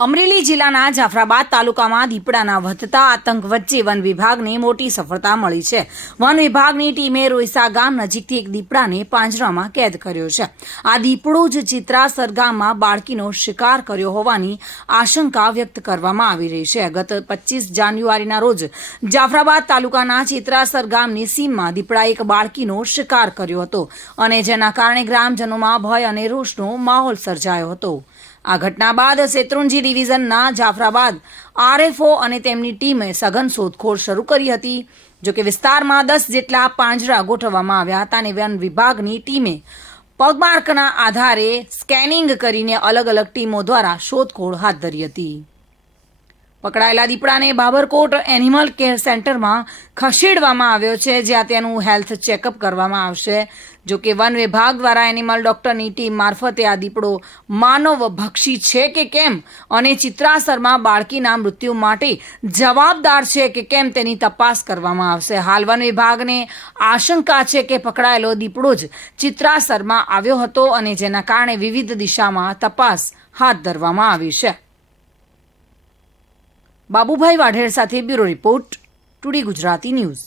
અમરેલી જિલ્લાના જાફરાબાદ તાલુકામાં દીપડાના વધતા આતંક વચ્ચે વન વિભાગને મોટી સફળતા મળી છે. વન વિભાગની ટીમે રોઈસા ગામ નજીકથી એક દીપડાને પાંજરામાં કેદ કર્યો છે. આ દીપડો જ ચિત્રાસર ગામમાં બાળકીનો શિકાર કર્યો હોવાની આશંકા વ્યક્ત કરવામાં આવી રહી છે. ગત 25 જાન્યુઆરીના રોજ જાફરાબાદ તાલુકાના ચિત્રાસર ગામની સીમમાં દીપડાએ એક બાળકીનો શિકાર કર્યો હતો અને જેના કારણે ગ્રામજનોમાં ભય અને રોષનો માહોલ સર્જાયો હતો. આ ઘટના બાદ શેત્રુંજી ડિવિઝનના જાફરાબાદ આરએફઓ અને તેમની ટીમે સઘન શોધખોળ શરૂ કરી હતી. જોકે વિસ્તારમાં 10 જેટલા પાંજરા ગોઠવવામાં આવ્યા હતા અને વન વિભાગની ટીમે પગમાર્કના આધારે સ્કેનિંગ કરીને અલગ અલગ ટીમો દ્વારા શોધખોળ હાથ ધરી હતી. પકડાયેલા દીપડાને બાબરકોટ એનિમલ કેર સેન્ટરમાં ખસેડવામાં આવ્યો છે, જ્યાં તેનું હેલ્થ ચેકઅપ કરવામાં આવશે. જોકે વન વિભાગ દ્વારા એનિમલ ડોક્ટરની ટીમ મારફતે આ દીપડો માનવભક્ષી છે કે કેમ અને ચિત્રાસરમાં બાળકીના મૃત્યુ માટે જવાબદાર છે કે કેમ તેની તપાસ કરવામાં આવશે. હાલ વન વિભાગને આશંકા છે કે પકડાયેલો દીપડો જ ચિત્રાસરમાં આવ્યો હતો અને જેના કારણે વિવિધ દિશામાં તપાસ હાથ ધરવામાં આવી છે. બાબુભાઈ વાઢેર સાથે bureau report, today Gujarati news.